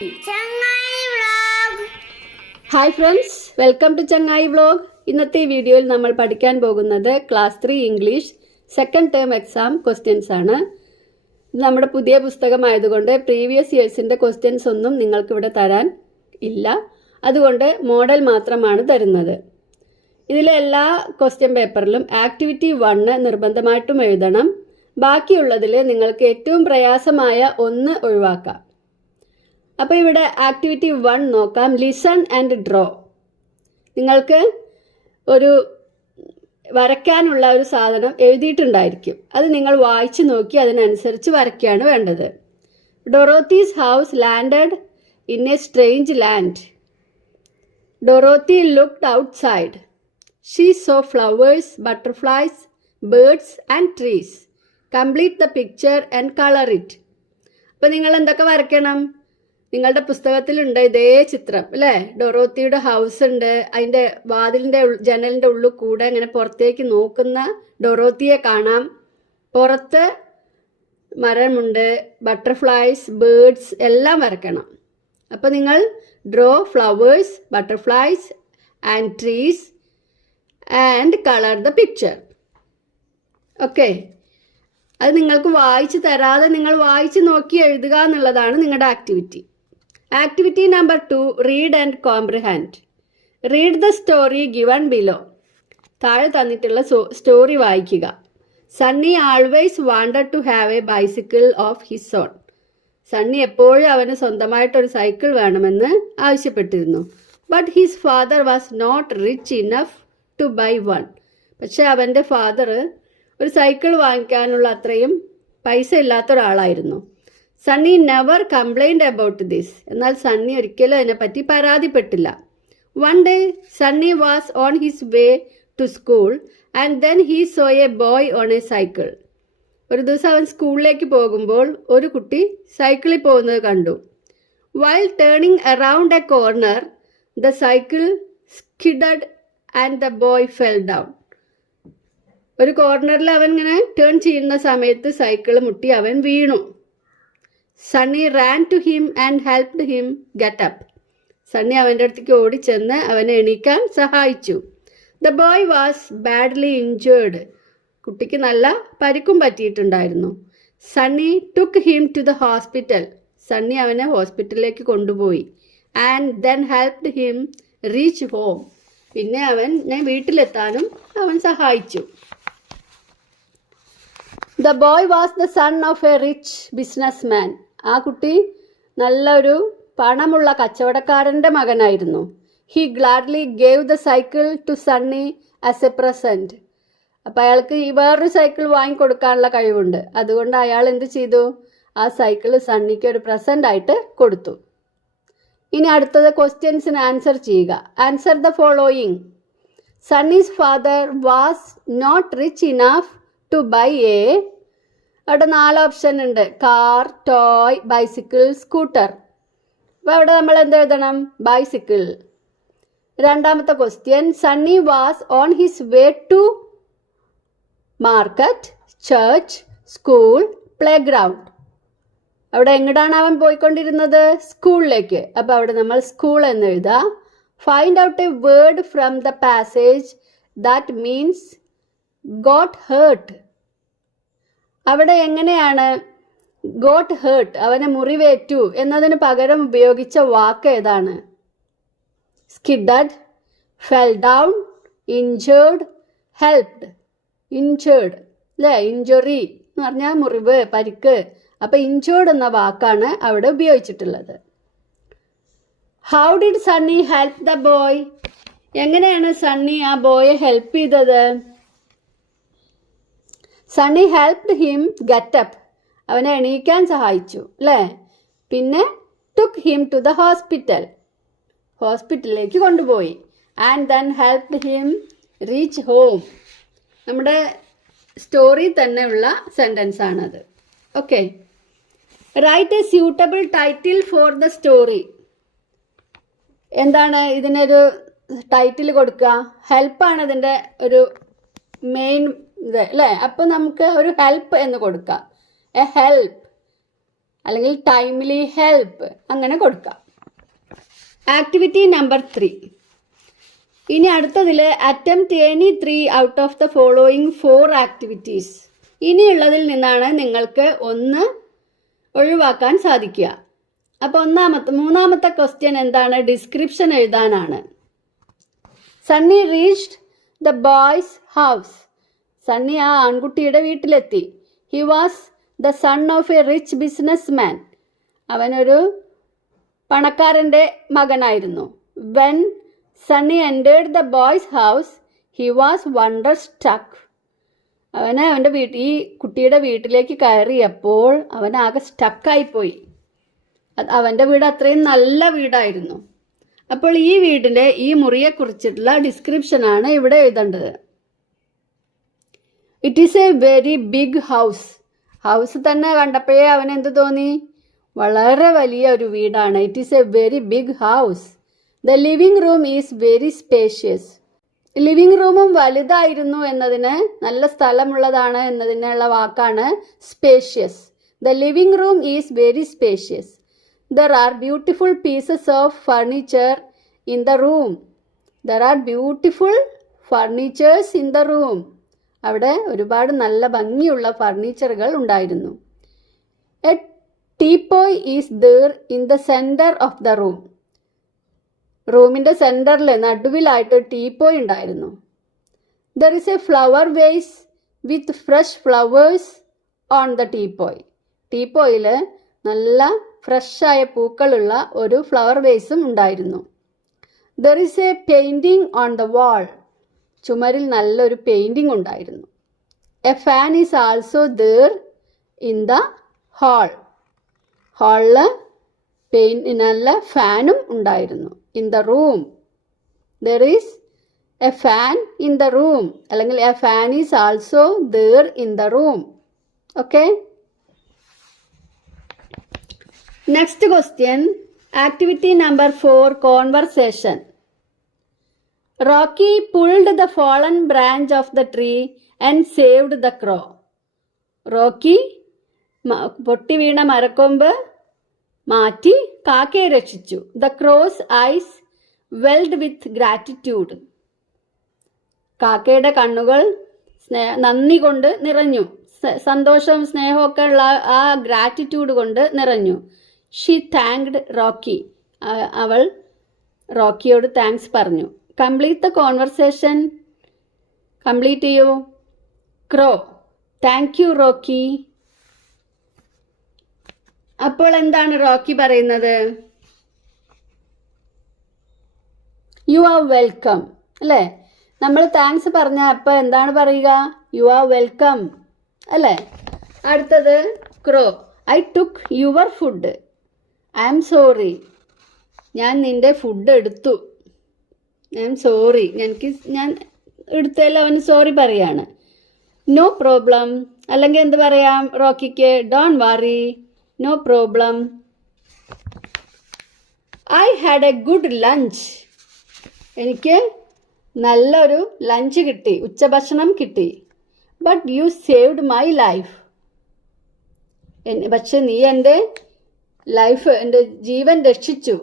ചങ്ങായി vlog. Hi friends, welcome to Changayi vlog. ഇന്നത്തെ വീഡിയോയിൽ നമ്മൾ പഠിക്കാൻ പോകുന്നത് class 3 English second term exam questions ആണ്. ഇത് നമ്മുടെ പുതിയ പുസ്തകമായതുകൊണ്ട് പ്രീവിയസ് ഇയേഴ്സിൻ്റെ ക്വസ്റ്റ്യൻസ് ഒന്നും നിങ്ങൾക്കിവിടെ തരാൻ ഇല്ല. അതുകൊണ്ട് മോഡൽ മാത്രമാണ് തരുന്നത്. ഇതിലെ എല്ലാ ക്വസ്റ്റ്യൻ പേപ്പറിലും ആക്ടിവിറ്റി 1 നിർബന്ധമായിട്ടും എഴുതണം. ബാക്കിയുള്ളതിൽ നിങ്ങൾക്ക് ഏറ്റവും പ്രയാസമായ ഒന്ന് ഒഴിവാക്കാം. അപ്പോൾ ഇവിടെ ആക്ടിവിറ്റി 1 നോക്കാം. Listen and draw. നിങ്ങൾക്ക് ഒരു വരയ്ക്കാനുള്ള ഒരു സാധനം എഴുതിയിട്ടുണ്ടായിരിക്കും. അത് നിങ്ങൾ വായിച്ചു നോക്കി അതിനനുസരിച്ച് വരയ്ക്കുകയാണ് വേണ്ടത്. Dorothy's house landed in a strange land. Dorothy looked outside. She saw flowers, butterflies, birds and trees. Complete the picture and colour it. അപ്പോൾ നിങ്ങൾ എന്തൊക്കെ വരയ്ക്കണം? നിങ്ങളുടെ പുസ്തകത്തിലുണ്ട് ഇതേ ചിത്രം അല്ലേ? ഡൊറോത്തിയുടെ ഹൗസ് ഉണ്ട്. അതിൻ്റെ വാതിലിൻ്റെ ജനലിൻ്റെ ഉള്ളിൽ കൂടെ ഇങ്ങനെ പുറത്തേക്ക് നോക്കുന്ന ഡൊറോത്തിയെ കാണാം. പുറത്ത് മരമുണ്ട്, ബട്ടർഫ്ലൈസ്, ബേർഡ്സ് എല്ലാം വരയ്ക്കണം. അപ്പോൾ നിങ്ങൾ draw flowers, butterflies and trees and colour the picture. Okay, അത് നിങ്ങൾക്ക് വായിച്ച് തരാതെ നിങ്ങൾ വായിച്ച് നോക്കി എഴുതുക എന്നുള്ളതാണ് നിങ്ങളുടെ activity. Activity number 2, read and comprehend. Read the story given below. താഴെ തന്നിട്ടുള്ള സ്റ്റോറി വായിക്കുക. Sunny always wanted to have a bicycle of his own. Sunny എപ്പോഴും അവന് സ്വന്തമായിട്ടൊരു സൈക്കിൾ വേണമെന്ന് ആവശ്യപ്പെട്ടിരുന്നു. But his father was not rich enough to buy one. പക്ഷെ അവൻ്റെ ഫാദർ ഒരു സൈക്കിൾ വാങ്ങിക്കാനുള്ള അത്രയും പൈസ ഇല്ലാത്ത ഒരാളായിരുന്നു. Sunny never complained about this. എന്നാൽ സണ്ണി ഒരിക്കലും അതിനെപ്പറ്റി പരാതിപ്പെട്ടില്ല. One day Sunny was on his way to school and then he saw a boy on a cycle. ഒരു ദിവസം അവൻ സ്കൂളിലേക്ക് പോകുമ്പോൾ ഒരു കുട്ടി സൈക്കിളിൽ പോകുന്നത് കണ്ടു. While turning around a corner the cycle skidded and the boy fell down. ഒരു കോർണറിൽ അവൻ ഇങ്ങനെ ടേൺ ചെയ്യുന്ന സമയത്ത് സൈക്കിൾ മുട്ടി അവൻ വീണു. Sunny ran to him and helped him get up. Sunny അവൻ്റെ അടുത്തേക്ക് ഓടിച്ചെന്ന് അവനെ എണീക്കാൻ സഹായിച്ചു. The boy was badly injured. കുട്ടിക്ക് നല്ല പരിക്കും പറ്റിയിട്ടുണ്ടായിരുന്നു. Sunny took him to the hospital. Sunny അവനെ ഹോസ്പിറ്റലിലേക്ക് കൊണ്ടുപോയി. And then helped him reach home. പിന്നെ അവനെ വീട്ടിലെത്താനും അവൻ സഹായിച്ചു. The boy was the son of a rich business man. ആ കുട്ടി നല്ലൊരു പണമുള്ള കച്ചവടക്കാരൻ്റെ മകനായിരുന്നു. He gladly gave the cycle to Sunny as a present. അപ്പം അയാൾക്ക് ഈ വേറൊരു സൈക്കിൾ വാങ്ങിക്കൊടുക്കാനുള്ള കഴിവുണ്ട്. അതുകൊണ്ട് അയാൾ എന്ത് ചെയ്തു? ആ സൈക്കിൾ സണ്ണിക്ക് ഒരു പ്രസൻ്റ് ആയിട്ട് കൊടുത്തു. ഇനി അടുത്തത് ക്വസ്റ്റ്യൻസിന് ആൻസർ ചെയ്യുക. Answer the following. Sunny's father was not rich enough to buy a. അവിടെ 4 ഓപ്ഷൻ ഉണ്ട്: കാർ, ടോയ്, ബൈസിക്കിൾ, സ്കൂട്ടർ. അപ്പോൾ അവിടെ നമ്മൾ എന്ത് എഴുതണം? ബൈസിക്കിൾ. രണ്ടാമത്തെ question, Sunny was on his way to market, church, school, play ground. അവിടെ എങ്ങോട്ടാണ് അവൻ പോയിക്കൊണ്ടിരുന്നത്? സ്കൂളിലേക്ക്. അപ്പോൾ അവിടെ നമ്മൾ സ്കൂൾ എന്ന് എഴുതാം. Find out a word from the passage that means got hurt. അവിടെ എങ്ങനെയാണ് ഗോട്ട് ഹേർട്ട്, അവനെ മുറിവേറ്റു എന്നതിന് പകരം ഉപയോഗിച്ച വാക്ക് ഏതാണ്? Skidded, fell down, injured, helped. Injured അല്ലേ? ഇഞ്ചുറി എന്ന് പറഞ്ഞാൽ മുറിവ്, പരിക്ക്. അപ്പോൾ ഇഞ്ചേർഡ് എന്ന വാക്കാണ് അവിടെ ഉപയോഗിച്ചിട്ടുള്ളത്. How did Sunny help the boy? എങ്ങനെയാണ് സണ്ണി ആ ബോയെ ഹെൽപ്പ് ചെയ്തത്? Sunny helped him get up. അവനെ എണീക്കാൻ സഹായിച്ചു അല്ലേ? പിന്നെ took him to the hospital. ഹോസ്പിറ്റലിലേക്ക് കൊണ്ടുപോയി. And then helped him reach home. നമ്മുടെ സ്റ്റോറി തന്നെയുള്ള സെൻറ്റൻസ് ആണത്. Okay, write a suitable title for the story. എന്താണ് ഇതിനൊരു ടൈറ്റിൽ കൊടുക്കുക? ഹെൽപ്പാണ് ഇതിൻ്റെ ഒരു മെയിൻ ഇത് അല്ലേ? അപ്പോൾ നമുക്ക് ഒരു ഹെൽപ്പ് എന്ന് കൊടുക്കാം. A help. അല്ലെങ്കിൽ ടൈംലി ഹെൽപ്പ് അങ്ങനെ കൊടുക്കാം. Activity number 3. ഇനി അടുത്തതിൽ attempt any 3 out of the following 4 activities. ഇനിയുള്ളതിൽ നിന്നാണ് നിങ്ങൾക്ക് ഒന്ന് ഒഴിവാക്കാൻ സാധിക്കുക. അപ്പോൾ മൂന്നാമത്തെ ക്വസ്റ്റ്യൻ എന്താണ്? ഡിസ്ക്രിപ്ഷൻ എഴുതാനാണ്. Sunny reached the boy's house. Sunny ആ ആൺകുട്ടിയുടെ വീട്ടിലെത്തി. He was the son of a rich business man. അവനൊരു പണക്കാരൻ്റെ മകനായിരുന്നു. When Sunny entered the boy's house he was wonder struck. അവൻ്റെ ഈ കുട്ടിയുടെ വീട്ടിലേക്ക് കയറിയപ്പോൾ അവനാകെ സ്റ്റക്കായിപ്പോയി. അവൻ്റെ വീട് അത്രയും നല്ല വീടായിരുന്നു. അപ്പോൾ ഈ വീടിൻ്റെ ഈ മുറിയെക്കുറിച്ചിട്ടുള്ള ഡിസ്ക്രിപ്ഷനാണ് ഇവിടെ എഴുതേണ്ടത്. It is a very big house. House തന്നെ കണ്ടപ്പോഴേ അവന് എന്ത് തോന്നി? വളരെ വലിയ ഒരു വീടാണ്. It is a very big house. The living room is very spacious. Living റൂമും വലുതായിരുന്നു എന്നതിന്, നല്ല സ്ഥലമുള്ളതാണ് എന്നതിനുള്ള വാക്കാണ് spacious. The living room is very spacious. There are beautiful pieces of furniture in the room. There are beautiful furnitures in the room. അവിടെ ഒരുപാട് നല്ല ഭംഗിയുള്ള ഫർണിച്ചറുകൾ ഉണ്ടായിരുന്നു. A teapoy is there in the center of the room. റൂമിൻ്റെ സെൻറ്ററിൽ നടുവിലായിട്ട് teapoy ഉണ്ടായിരുന്നു. There is a flower vase with fresh flowers on the teapot. ടീപ്പോയിൽ നല്ല ഫ്രഷായ പൂക്കളുള്ള ഒരു ഫ്ലവർ വേസും ഉണ്ടായിരുന്നു. There is a painting on the wall. ചുമരിൽ നല്ലൊരു പെയിൻറ്റിങ് ഉണ്ടായിരുന്നു. A fan is also there in the hall. ഹാളിൽ നല്ല ഫാനും ഉണ്ടായിരുന്നു. In the room there is a fan in the room, അല്ലെങ്കിൽ a fan is also there in the room. Okay. Next question, activity number 4, conversation. Rocky pulled the fallen branch of the tree and saved the crow. Rocky പൊട്ടി വീണ മരക്കൊമ്പ് മാറ്റി കാക്കയെ രക്ഷിച്ചു. The crow's eyes welled with gratitude. കാക്കയുടെ കണ്ണുകൾ നന്ദി കൊണ്ട് നിറഞ്ഞു. സന്തോഷവും സ്നേഹമൊക്കെ ഉള്ള ആ ഗ്രാറ്റിറ്റ്യൂഡ് കൊണ്ട് നിറഞ്ഞു. She thanked Rocky. അവൾ റോക്കിയോട് താങ്ക്സ് പറഞ്ഞു. Complete the conversation. കംപ്ലീറ്റ് ചെയ്യൂ. ക്രോ, താങ്ക് യു റോക്കി. അപ്പോൾ എന്താണ് റോക്കി പറയുന്നത്? യു ആർ വെൽക്കം അല്ലേ? നമ്മൾ താങ്ക്സ് പറഞ്ഞ അപ്പോൾ എന്താണ് പറയുക? യു ആർ വെൽക്കം അല്ലേ? അടുത്തത് crow, I took your food. I am sorry. ഞാൻ നിൻ്റെ ഫുഡ് എടുത്തു. I am sorry. ഞാൻ എടുത്തല്ലോ, അവന് സോറി പറയാണ്. No problem. അല്ലെങ്കിൽ എന്ത് പറയാം റോക്കിക്ക്? Don't worry, no problem. I had a good lunch. എനിക്ക് നല്ലൊരു ലഞ്ച് കിട്ടി, ഉച്ചഭക്ഷണം കിട്ടി. But you saved my life. പക്ഷെ നീ എൻ്റെ ലൈഫ്, എൻ്റെ ജീവൻ രക്ഷിച്ചു.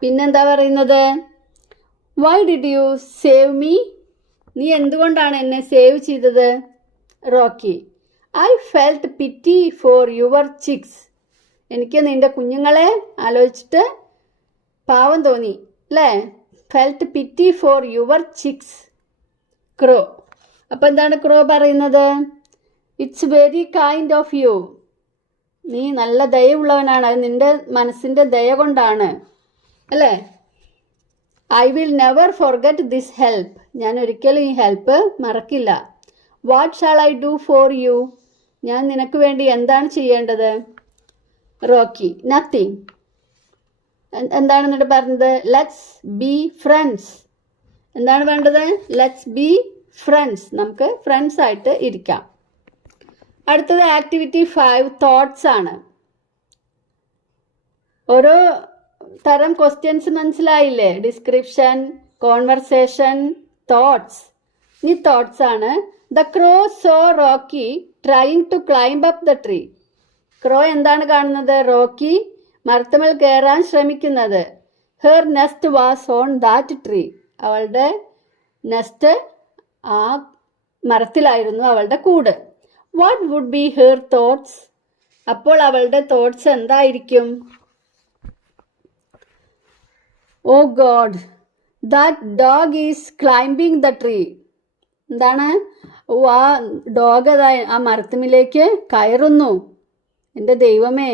പിന്നെന്താ പറയുന്നത്? Why did you save me? നീ എന്തുകൊണ്ടാണ് എന്നെ സേവ് ചെയ്തത്? Rocky, I felt pity for your chicks. എനിക്ക് നിൻ്റെ കുഞ്ഞുങ്ങളെ ആലോചിച്ചിട്ട് പാവം തോന്നി അല്ലേ? Felt pity for your chicks. Crow. അപ്പം എന്താണ് ക്രോ പറയുന്നത്? It's very kind of you. നീ നല്ല ദയവുള്ളവനാണ്, അത് നിൻ്റെ മനസ്സിൻ്റെ ദയ കൊണ്ടാണ് അല്ലേ? I will never forget this help. ഞാൻ ഒരിക്കലും ഈ ഹെൽപ്പ് മറക്കില്ല. What shall I do for you? ഞാൻ നിനക്ക് വേണ്ടി എന്താണ് ചെയ്യേണ്ടത്? Rocky, nothing. എന്താണ് എന്നിട്ട് പറഞ്ഞത്? Let's be friends. എന്താണ് വേണ്ടത്? Let's be friends. നമുക്ക് ഫ്രണ്ട്സ് ആയിട്ട് ഇരിക്കാം. അടുത്തത് ആക്ടിവിറ്റി 5, തോട്ട്സ് ആണ്. ഓരോ തരം ക്വസ്റ്റ്യൻസ് മനസ്സിലായില്ലേ? Description, conversation, thoughts. ഈ തോട്ട്സ് ആണ്. The crow saw Rocky trying to climb up the tree. Crow എന്താണ് കാണുന്നത്? റോക്കി മരത്തുമേൽ കയറാൻ ശ്രമിക്കുന്നത്. Her nest was on that tree. അവളുടെ നെസ്റ്റ് ആ മരത്തിലായിരുന്നു, അവളുടെ കൂട്. What would be her thoughts? അപ്പോൾ അവളുടെ തോട്ട്സ് എന്തായിരിക്കും? Oh God, that dog is climbing the tree. എന്താണ്? ഓ, ആ ഡോഗ് ആ മരത്തുമിലേക്ക് കയറുന്നു. എൻ്റെ ദൈവമേ.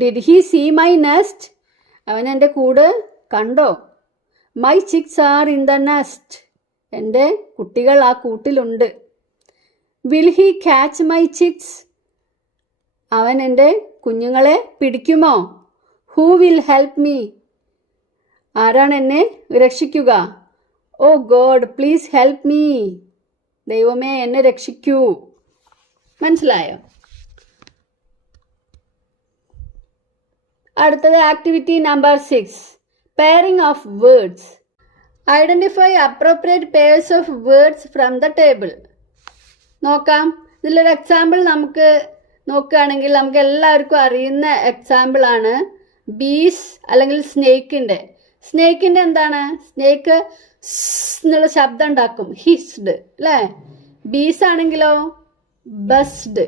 Did he see my nest? അവൻ എൻ്റെ കൂട് കണ്ടോ? My chicks are in the nest. എൻ്റെ കുട്ടികൾ ആ കൂട്ടിലുണ്ട്. Will he catch my chicks? അവൻ എൻ്റെ കുഞ്ഞുങ്ങളെ പിടിക്കുമോ? Who will help me? ആരാണ് എന്നെ രക്ഷിക്കുക? Oh God, please help me. ദൈവമേ, എന്നെ രക്ഷിക്കൂ. മനസ്സിലായോ? അടുത്തത് activity number 6, pairing of words. Identify appropriate pairs of words from the table. നോക്കാം. ഇതിലൊരു എക്സാമ്പിൾ നമുക്ക് നോക്കുകയാണെങ്കിൽ നമുക്ക് എല്ലാവർക്കും അറിയുന്ന എക്സാമ്പിൾ ആണ് ബീസ് അല്ലെങ്കിൽ സ്നേക്കിൻ്റെ. സ്നേക്കിൻ്റെ എന്താണ്? സ്നേക്ക് എന്നുള്ള ശബ്ദം ഉണ്ടാക്കും, ഹിസ്ഡ് അല്ലേ? ബീസ് ആണെങ്കിലോ ബസ്ഡ്,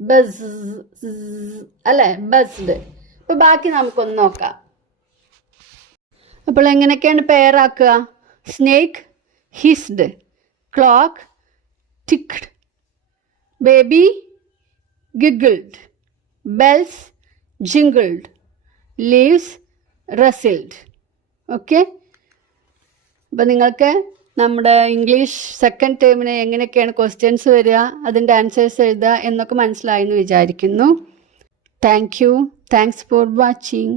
ബസ് അല്ലേ? ബസ്ഡ്. ഇപ്പൊ ബാക്കി നമുക്കൊന്ന് നോക്കാം. അപ്പോൾ എങ്ങനെയൊക്കെയാണ് പെയറാക്കുക? Snake hissed, clock ticked, baby giggled, bells jingled, leaves rustled. Okay. അപ്പം നിങ്ങൾക്ക് നമ്മുടെ ഇംഗ്ലീഷ് സെക്കൻഡ് ടേമിന് എങ്ങനെയൊക്കെയാണ് ക്വസ്റ്റ്യൻസ് വരിക, അതിൻ്റെ ആൻസേഴ്സ് എഴുതുക എന്നൊക്കെ മനസ്സിലായെന്ന് വിചാരിക്കുന്നു. Thank you. Thanks for watching.